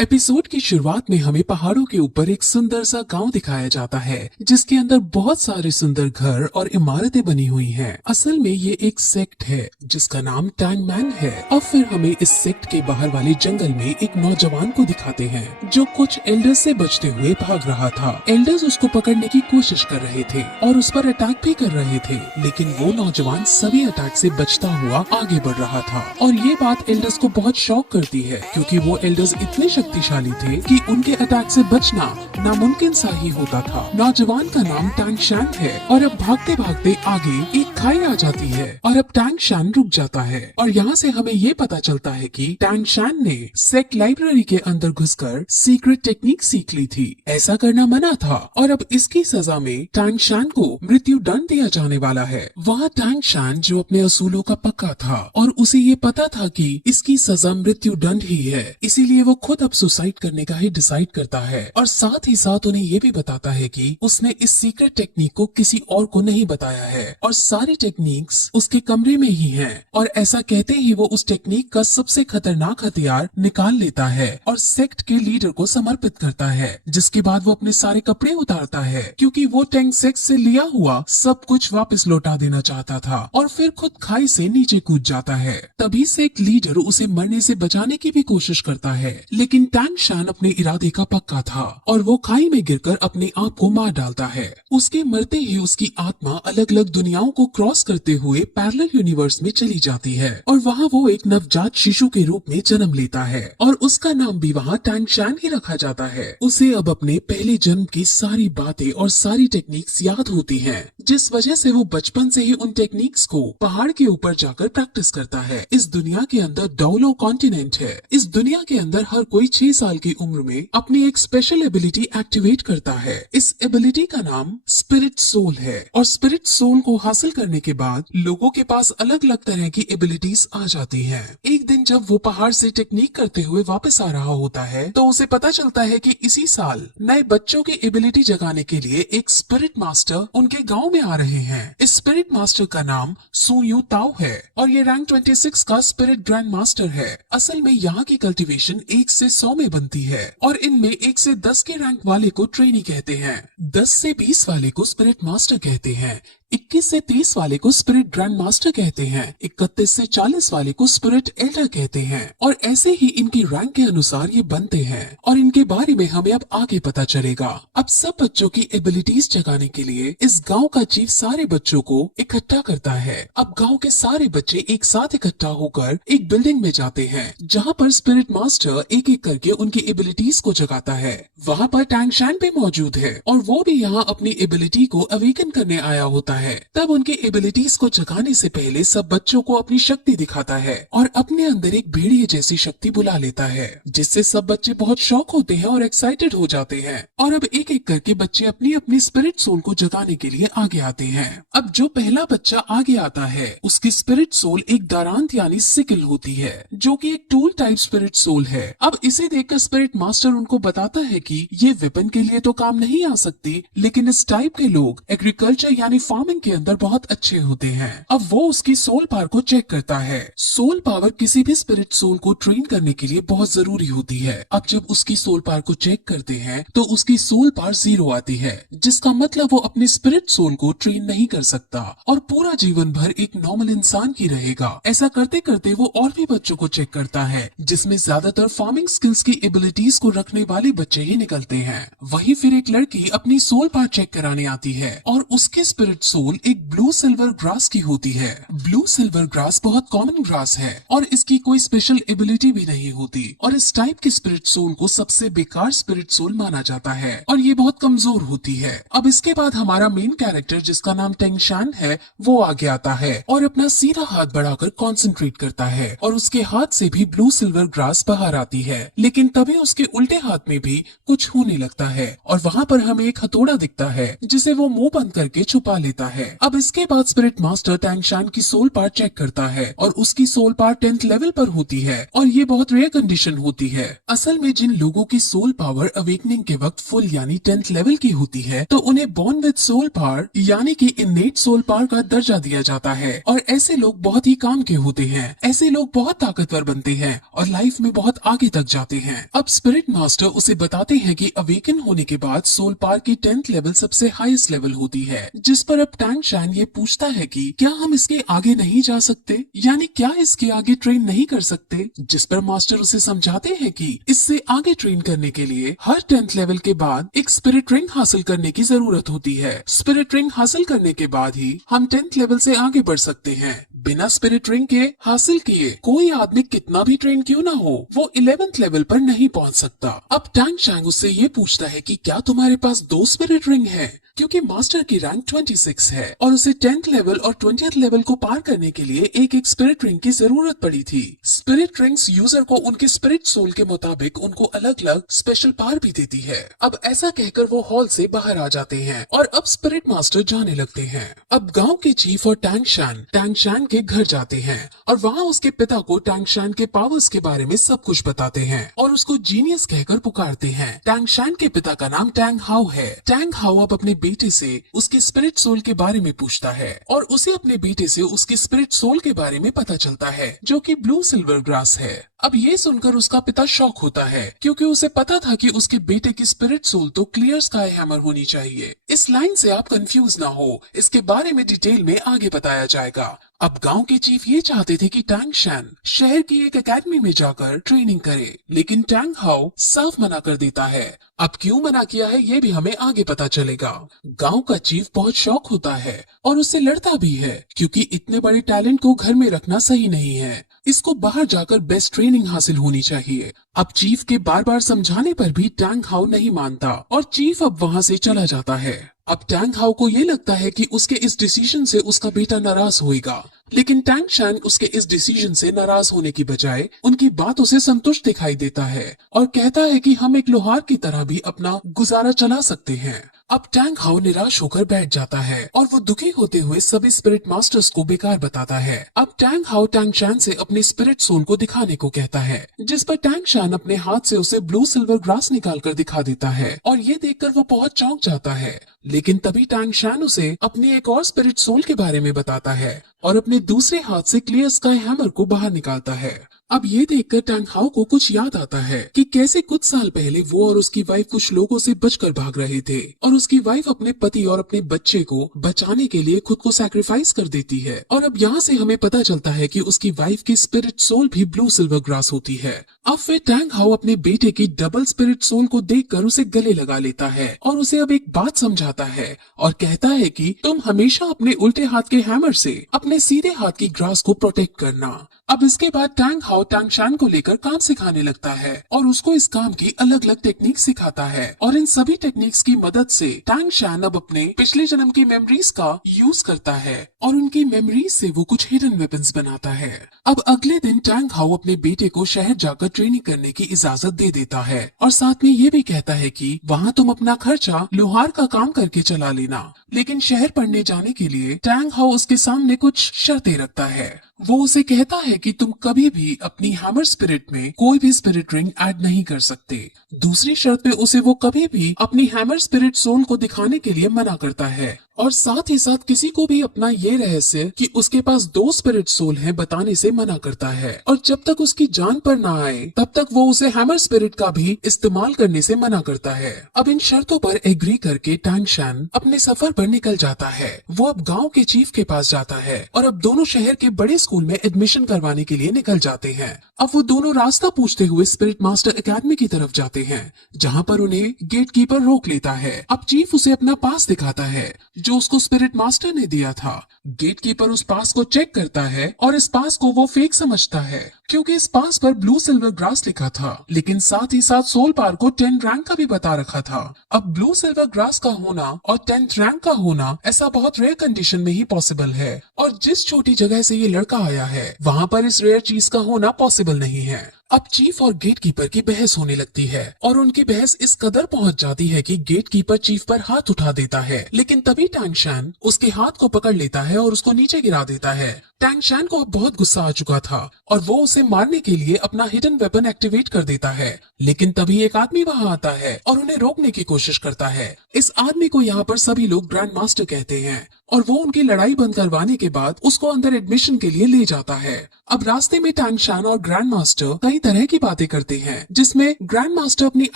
Episode की शुरुआत में हमें पहाड़ों के ऊपर एक सुंदर सा गांव दिखाया जाता है जिसके अंदर बहुत सारे सुंदर घर और इमारतें बनी हुई हैं। असल में ये एक सेक्ट है जिसका नाम टैंग मैन है। अब फिर हमें इस सेक्ट के बाहर वाले जंगल में एक नौजवान को दिखाते हैं जो कुछ एल्डर्स से बचते हुए भाग रहा था। एल्डर्स उसको पकड़ने की कोशिश कर रहे थे और उस पर अटैक भी कर रहे थे, लेकिन वो नौजवान सभी अटैक से बचता हुआ आगे बढ़ रहा था। और ये बात एल्डर्स को बहुत शॉक करती है क्योंकि वो एल्डर्स इतने शक्तिशाली थे कि उनके अटैक से बचना नामुमकिन सा ही होता था। नौजवान का नाम टैंग शैन है और अब भागते भागते आगे एक खाई आ जाती है और अब टैंग शैन रुक जाता है। और यहाँ से हमें ये पता चलता है कि टैंग शैन ने सेक्ट लाइब्रेरी के अंदर घुसकर सीक्रेट टेक्निक सीख ली थी। ऐसा करना मना था और अब इसकी सजा में टैंग शैन को मृत्यु दंड दिया जाने वाला है। वहाँ टैंग शैन जो अपने असूलों का पक्का था और उसे ये पता था कि इसकी सजा मृत्यु दंड ही है, इसीलिए वो खुद अब सुसाइड करने का ही डिसाइड करता है और साथ ही साथ उन्हें ये भी बताता है कि उसने इस सीक्रेट टेक्निक को किसी और को नहीं बताया है और सारी टेक्निक्स उसके कमरे में ही हैं। और ऐसा कहते ही वो उस टेक्निक का सबसे खतरनाक हथियार निकाल लेता है और सेक्ट के लीडर को समर्पित करता है, जिसके बाद वो अपने सारे कपड़े उतारता है क्योंकि वो टैंग सेक्ट से लिया हुआ सब कुछ वापस लौटा देना चाहता था और फिर खुद खाई से नीचे कूद जाता है। तभी सेक्ट लीडर उसे मरने से बचाने की भी कोशिश करता है, लेकिन टैंग शैन अपने इरादे का पक्का था और वो खाई में गिरकर अपने आप को मार डालता है। उसके मरते ही उसकी आत्मा अलग अलग दुनियाओं को क्रॉस करते हुए पैरेलल यूनिवर्स में चली जाती है और वहाँ वो एक नवजात शिशु के रूप में जन्म लेता है और उसका नाम भी वहाँ टैंग शैन ही रखा जाता है। उसे अब अपने पहले जन्म की सारी बातें और सारी टेक्निक्स याद होती हैं, जिस वजह से वो बचपन से ही उन टेक्निक्स को पहाड़ के ऊपर जाकर प्रैक्टिस करता है। इस दुनिया के अंदर डोलो कॉन्टिनेंट है। इस दुनिया के अंदर हर कोई 6 साल की उम्र में अपनी एक स्पेशल एबिलिटी एक्टिवेट करता है। इस एबिलिटी का नाम स्पिरिट सोल है और स्पिरिट सोल को हासिल करने के बाद लोगों के पास अलग अलग तरह की एबिलिटीज आ जाती हैं। एक दिन जब वो पहाड़ से टेक्निक करते हुए वापस आ रहा होता है तो उसे पता चलता है कि इसी साल नए बच्चों की एबिलिटी जगाने के लिए एक स्पिरिट मास्टर उनके गांव में आ रहे हैं। इस स्पिरिट मास्टर का नाम सू यू ताओ है और ये रैंक 26 का स्पिरिट ग्रैंड मास्टर है। असल में यहाँ की कल्टीवेशन 1 से 100 में बनती है और इनमें 1 से 10 के रैंक वाले को ट्रेनी कहते हैं, 10 से 20 वाले को स्पिरिट मास्टर कहते हैं, 21 से 30 वाले को स्पिरिट ग्रैंड मास्टर कहते हैं, 31 से 40 वाले को स्पिरिट एल्डर कहते हैं और ऐसे ही इनकी रैंक के अनुसार ये बनते हैं और इनके बारे में हमें अब आगे पता चलेगा। अब सब बच्चों की एबिलिटीज जगाने के लिए इस गांव का चीफ सारे बच्चों को इकट्ठा करता है। अब गांव के सारे बच्चे एक साथ इकट्ठा होकर एक बिल्डिंग में जाते हैं जहाँ पर स्पिरिट मास्टर एक एक करके उनकी एबिलिटीज को जगाता है। वहाँ पर टैंग शैन भी मौजूद है और वो भी यहाँ अपनी एबिलिटी को अवेकन करने आया होता है। तब उनके एबिलिटीज को जगाने से पहले सब बच्चों को अपनी शक्ति दिखाता है और अपने अंदर एक भेड़िए जैसी शक्ति बुला लेता है, जिससे सब बच्चे बहुत शौक होते हैं और एक्साइटेड हो जाते हैं। और अब एक एक करके बच्चे अपनी अपनी स्पिरिट सोल को जगाने के लिए आगे आते हैं। अब जो पहला बच्चा आगे आता है उसकी स्पिरिट सोल एक दारांत यानी सिकल होती है जो कि एक टूल टाइप स्पिरिट सोल है। अब इसे देखकर स्पिरिट मास्टर उनको बताता है कि ये वेपन के लिए तो काम नहीं आ सकती, लेकिन इस टाइप के लोग एग्रीकल्चर यानी फार्मिंग के अंदर बहुत अच्छे होते हैं। अब वो उसकी सोल पावर को चेक करता है। सोल पावर किसी भी स्पिरिट सोल को ट्रेन करने के लिए बहुत जरूरी होती है। अब जब उसकी सोल पावर को चेक करते हैं तो उसकी सोल पावर 0 आती है, जिसका मतलब वो अपने स्पिरिट सोल को ट्रेन नहीं कर सकता और पूरा जीवन भर एक नॉर्मल इंसान की रहेगा। ऐसा करते करते वो और भी बच्चों को चेक करता है, जिसमें ज्यादातर फार्मिंग स्किल्स की एबिलिटीज को रखने वाले बच्चे ही निकलते हैं। वहीं फिर एक लड़की अपनी सोल पावर चेक कराने आती है और उसके स्पिरिट सोल एक ब्लू सिल्वर ग्रास की होती है। ब्लू सिल्वर ग्रास बहुत कॉमन ग्रास है और इसकी कोई स्पेशल एबिलिटी भी नहीं होती और इस टाइप की स्पिरिट सोल को सबसे बेकार स्पिरिट सोल माना जाता है और ये बहुत कमजोर होती है। अब इसके बाद हमारा मेन कैरेक्टर जिसका नाम टैंग शैन है वो आगे आता है और अपना सीधा हाथ बढ़ाकर कॉन्सेंट्रेट करता है और उसके हाथ से भी ब्लू सिल्वर ग्रास बाहर आती है, लेकिन तभी उसके उल्टे हाथ में भी कुछ होने लगता है और वहाँ पर हमें एक हथौड़ा दिखता है जिसे वो मुंह बंद करके छुपा लेता है। अब इसके बाद स्पिरिट मास्टर टैंगशान की सोल पावर चेक करता है और उसकी सोल पावर 10th लेवल पर होती है और ये बहुत रेयर कंडीशन होती है। असल में जिन लोगों की सोल पावर अवेकनिंग के वक्त फुल यानी 10th लेवल की होती है तो उन्हें बॉर्न विद सोल पावर यानी कि इनेट सोल पावर का दर्जा दिया जाता है और ऐसे लोग बहुत ही काम के होते हैं। ऐसे लोग बहुत ताकतवर बनते हैं और लाइफ में बहुत आगे तक जाते हैं। अब स्पिरिट मास्टर उसे बताते हैं कि अवेकन होने के बाद सोल पावर की 10th लेवल सबसे हाईएस्ट लेवल होती है, जिस पर अब टैंगशान ये पूछता है कि क्या हम इसके आगे नहीं जा सकते, यानी क्या इसके आगे ट्रेन नहीं कर सकते। जिस पर मास्टर उसे समझाते हैं कि इससे आगे ट्रेन करने के लिए हर 10th लेवल के बाद एक स्पिरिट रिंग हासिल करने की जरूरत होती है। स्पिरिट रिंग हासिल करने के बाद ही हम 10th लेवल से आगे बढ़ सकते हैं। बिना स्पिरिट रिंग के हासिल किए कोई आदमी कितना भी ट्रेन क्यों ना हो वो 11th लेवल पर नहीं पहुंच सकता। अब टैंगशान उससे ये पूछता है कि क्या तुम्हारे पास 2 स्पिरिट रिंग है, क्योंकि मास्टर की रैंक 26 है और उसे 10th लेवल और 20th लेवल को पार करने के लिए एक एक स्पिरिट रिंग की जरूरत पड़ी थी। स्पिरिट रिंग्स यूजर को उनके स्पिरिट सोल के मुताबिक उनको अलग अलग स्पेशल पावर भी देती है। अब ऐसा कहकर वो हॉल से बाहर आ जाते हैं और अब स्पिरिट मास्टर जाने लगते हैं। अब गांव के चीफ और टैंगशान के घर जाते हैं और वहाँ उसके पिता को टैंगशान के पावर्स के बारे में सब कुछ बताते हैं और उसको जीनियस कहकर पुकारते हैं। टैंगशान के पिता का नाम टैंग हाउ है। टैंग हाउ अब अपने बेटे से उसके स्पिरिट सोल के बारे में पूछता है और उसे अपने बेटे से उसके स्पिरिट सोल के बारे में पता चलता है जो कि ब्लू सिल्वर ग्रास है। अब ये सुनकर उसका पिता शॉक होता है क्योंकि उसे पता था कि उसके बेटे की स्पिरिट सोल तो क्लियर स्काई हैमर होनी चाहिए। इस लाइन से आप कंफ्यूज ना हो, इसके बारे में डिटेल में आगे बताया जाएगा। अब गांव के चीफ ये चाहते थे कि टैंगशान शहर की एक एकेडमी में जाकर ट्रेनिंग करे, लेकिन टैंग हाउ साफ मना कर देता है। अब क्यों मना किया है ये भी हमें आगे पता चलेगा। गांव का चीफ बहुत शौक होता है और उससे लड़ता भी है क्योंकि इतने बड़े टैलेंट को घर में रखना सही नहीं है। इसको बाहर जाकर बेस्ट ट्रेनिंग हासिल होनी चाहिए। अब चीफ के बार बार समझाने पर भी टैंग हाउ नहीं मानता और चीफ अब वहाँ से चला जाता है। अब टैंग हाउ को ये लगता है कि उसके इस डिसीजन से उसका बेटा नाराज होएगा, लेकिन टैंगशान उसके इस डिसीजन से नाराज होने की बजाय उनकी बातों से संतुष्ट दिखाई देता है और कहता है कि हम एक लोहार की तरह भी अपना गुजारा चला सकते हैं। अब टैंग हाउ निराश होकर बैठ जाता है और वो दुखी होते हुए सभी स्पिरिट मास्टर्स को बेकार बताता है। अब टैंग हाउ टैंगशान से अपने स्पिरिट सोल को दिखाने को कहता है, जिस पर टैंगशान अपने हाथ से उसे ब्लू सिल्वर ग्रास निकाल कर दिखा देता है और ये देखकर वो बहुत चौंक जाता है। लेकिन तभी टैंगशान उसे अपनी एक और स्पिरिट सोल के बारे में बताता है और अपने दूसरे हाथ से क्लियर स्काई हैमर को बाहर निकालता है। अब ये देखकर टैंग हाउ को कुछ याद आता है कि कैसे कुछ साल पहले वो और उसकी वाइफ कुछ लोगों से बचकर भाग रहे थे और उसकी वाइफ अपने पति और अपने बच्चे को बचाने के लिए खुद को सैक्रिफाइस कर देती है। और अब यहाँ से हमें पता चलता है कि उसकी वाइफ की स्पिरिट सोल भी ब्लू सिल्वर ग्रास होती है। अब फिर टैंग हाउ अपने बेटे की डबल स्पिरिट सोल को देखकर उसे गले लगा लेता है और उसे अब एक बात समझाता है और कहता है कि तुम हमेशा अपने उल्टे हाथ के हैमर से अपने सीधे हाथ की ग्रास को प्रोटेक्ट करना। अब इसके बाद टैंग हाउ टैंगशान को लेकर काम सिखाने लगता है और उसको इस काम की अलग अलग टेक्निक सिखाता है और इन सभी टेक्निक्स की मदद से टैंगशान अब अपने पिछले जन्म की मेमोरीज का यूज करता है और उनकी मेमोरीज से वो कुछ हिडन वेपन्स बनाता है। अब अगले दिन टैंग हाउ अपने बेटे को शहर जाकर ट्रेनिंग करने की इजाजत दे देता है और साथ में ये भी कहता है कि वहाँ तुम अपना खर्चा लोहार का काम करके चला लेना। लेकिन शहर पढ़ने जाने के लिए टैंग हाउ उसके सामने कुछ शर्तें रखता है। वो उसे कहता है कि तुम कभी भी अपनी हैमर स्पिरिट में कोई भी स्पिरिट रिंग ऐड नहीं कर सकते। दूसरी शर्त पे उसे वो कभी भी अपनी हैमर स्पिरिट सोल को दिखाने के लिए मना करता है और साथ ही साथ किसी को भी अपना ये रहस्य कि उसके पास 2 स्पिरिट सोल हैं बताने से मना करता है और जब तक उसकी जान पर ना आए तब तक वो उसे हैमर स्पिरिट का भी इस्तेमाल करने से मना करता है। अब इन शर्तों पर एग्री करके टैंगशान अपने सफर पर निकल जाता है। वो अब गांव के चीफ के पास जाता है और अब दोनों शहर के बड़े स्कूल में एडमिशन करवाने के लिए निकल जाते हैं। अब वो दोनों रास्ता पूछते हुए स्पिरिट मास्टर एकेडमी की तरफ जाते हैं, जहाँ पर उन्हें गेट कीपर रोक लेता है। अब चीफ उसे अपना पास दिखाता है जो उसको स्पिरिट मास्टर ने दिया था। गेट कीपर उस पास को चेक करता है और इस पास को वो फेक समझता है क्योंकि इस पास पर ब्लू सिल्वर ग्रास लिखा था, लेकिन साथ ही साथ सोल पावर को 10 रैंक का भी बता रखा था। अब ब्लू सिल्वर ग्रास का होना और 10th रैंक का होना ऐसा बहुत रेयर कंडीशन में ही पॉसिबल है और जिस छोटी जगह से ये लड़का आया है वहाँ पर इस रेयर चीज का होना पॉसिबल नहीं है। अब चीफ और गेट कीपर की बहस होने लगती है और उनकी बहस इस कदर पहुंच जाती है कि गेट कीपर चीफ पर हाथ उठा देता है, लेकिन तभी टैंग शैन उसके हाथ को पकड़ लेता है और उसको नीचे गिरा देता है। टैंग शैन को अब बहुत गुस्सा आ चुका था और वो उसे मारने के लिए अपना हिडन वेपन एक्टिवेट कर देता है, लेकिन तभी एक आदमी वहां आता है और उन्हें रोकने की कोशिश करता है। इस आदमी को यहाँ पर सभी लोग ग्रैंड मास्टर कहते हैं और वो उनकी लड़ाई बंद करवाने के बाद उसको अंदर एडमिशन के लिए ले जाता है। अब रास्ते में टैंग शैन और ग्रैंड मास्टर कई तरह की बातें करते हैं, जिसमें ग्रैंड मास्टर अपनी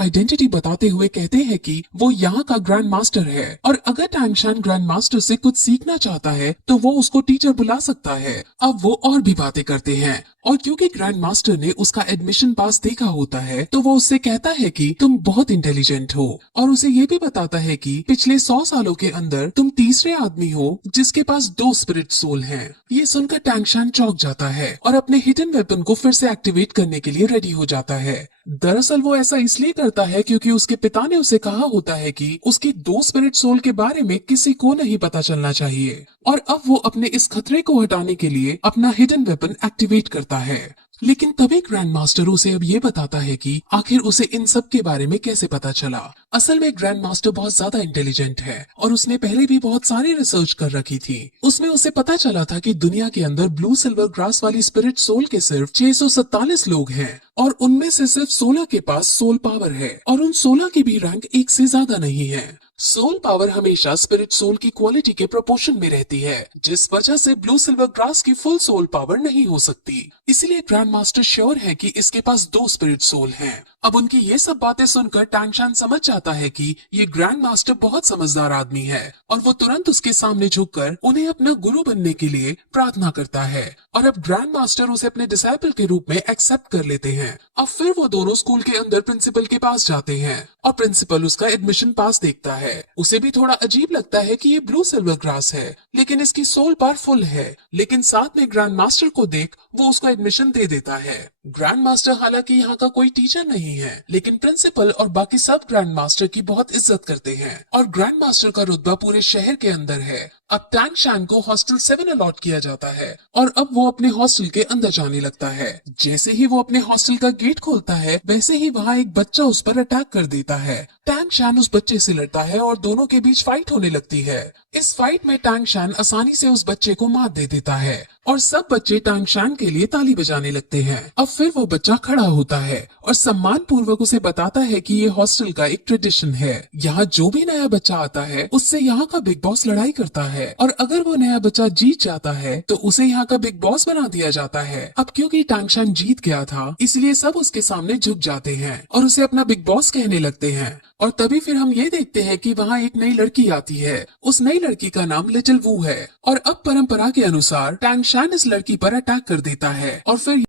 आइडेंटिटी बताते हुए कहते हैं कि वो यहाँ का ग्रैंड मास्टर है और अगर टैंग शैन ग्रैंड मास्टर से कुछ सीखना चाहता है तो वो उसको टीचर बुला सकता है। अब वो और भी बातें करते हैं और क्योंकि ग्रैंड मास्टर ने उसका एडमिशन पास देखा होता है तो वो उससे कहता है कि तुम बहुत इंटेलिजेंट हो और उसे ये भी बताता है कि पिछले 100 सालों के अंदर तुम तीसरे आदमी हो जिसके पास 2 स्पिरिट सोल हैं। ये सुनकर टैंग शैन चौंक जाता है और अपने हिडन वेपन को फिर से एक्टिवेट करने के लिए रेडी हो जाता है। दरअसल वो ऐसा इसलिए करता है क्योंकि उसके पिता ने उसे कहा होता है कि उसके 2 स्पिरिट सोल के बारे में किसी को नहीं पता चलना चाहिए और अब वो अपने इस खतरे को हटाने के लिए अपना हिडन वेपन एक्टिवेट करता है। लेकिन तभी ग्रैंड मास्टर उसे अब ये बताता है कि आखिर उसे इन सब के बारे में कैसे पता चला। असल में ग्रैंड मास्टर बहुत ज्यादा इंटेलिजेंट है और उसने पहले भी बहुत सारी रिसर्च कर रखी थी। उसमें उसे पता चला था कि दुनिया के अंदर ब्लू सिल्वर ग्रास वाली स्पिरिट सोल के सिर्फ 647 लोग हैं और उनमें से सिर्फ 16 के पास सोल पावर है और उन 16 की भी रैंक 1 से ज्यादा नहीं है। सोल पावर हमेशा स्पिरिट सोल की क्वालिटी के प्रोपोर्शन में रहती है, जिस वजह से ब्लू सिल्वर ग्रास की फुल सोल पावर नहीं हो सकती। इसलिए ग्रैंड मास्टर श्योर है कि इसके पास 2 स्पिरिट सोल हैं। अब उनकी ये सब बातें सुनकर टैंग शैन समझ जाता है कि ये ग्रैंड मास्टर बहुत समझदार आदमी है और वो तुरंत उसके सामने झुककर उन्हें अपना गुरु बनने के लिए प्रार्थना करता है और अब ग्रैंड मास्टर उसे अपने डिसाइपल के रूप में एक्सेप्ट कर लेते हैं। अब फिर वो दोनों स्कूल के अंदर प्रिंसिपल के पास जाते हैं और प्रिंसिपल उसका एडमिशन पास देखता है। उसे भी थोड़ा अजीब लगता है कि ये ब्लू सिल्वर ग्रास है लेकिन इसकी सोल पावर फुल है, लेकिन साथ में ग्रैंड मास्टर को देख वो उसको एडमिशन दे देता है। ग्रैंड मास्टर हालांकि यहाँ का कोई टीचर नहीं है, लेकिन प्रिंसिपल और बाकी सब ग्रैंड मास्टर की बहुत इज्जत करते हैं और ग्रैंड मास्टर का रुतबा पूरे शहर के अंदर है। अब टैंग शैन को हॉस्टल 7 अलॉट किया जाता है और अब वो अपने हॉस्टल के अंदर जाने लगता है। जैसे ही वो अपने हॉस्टल का गेट खोलता है वैसे ही वहाँ एक बच्चा उस पर अटैक कर देता है। टैंग शैन उस बच्चे से लड़ता है और दोनों के बीच फाइट होने लगती है। इस फाइट में टैंग शैन आसानी से उस बच्चे को मार दे देता है और सब बच्चे टैंग शैन के लिए ताली बजाने लगते हैं। अब फिर वो बच्चा खड़ा होता है और सम्मान पूर्वक उसे बताता है कि ये हॉस्टल का एक ट्रेडिशन है। यहाँ जो भी नया बच्चा आता है उससे यहाँ का बिग बॉस लड़ाई करता है और अगर वो नया बच्चा जीत जाता है तो उसे यहाँ का बिग बॉस बना दिया जाता है। अब क्योंकि टैंग शैन जीत गया था इसलिए सब उसके सामने झुक जाते हैं और उसे अपना बिग बॉस कहने लगते हैं। और तभी फिर हम ये देखते हैं कि वहाँ एक नई लड़की आती है। उस नई लड़की का नाम लिटिल वू है और अब परंपरा के अनुसार टैंग शैन इस लड़की पर अटैक कर देता है और फिर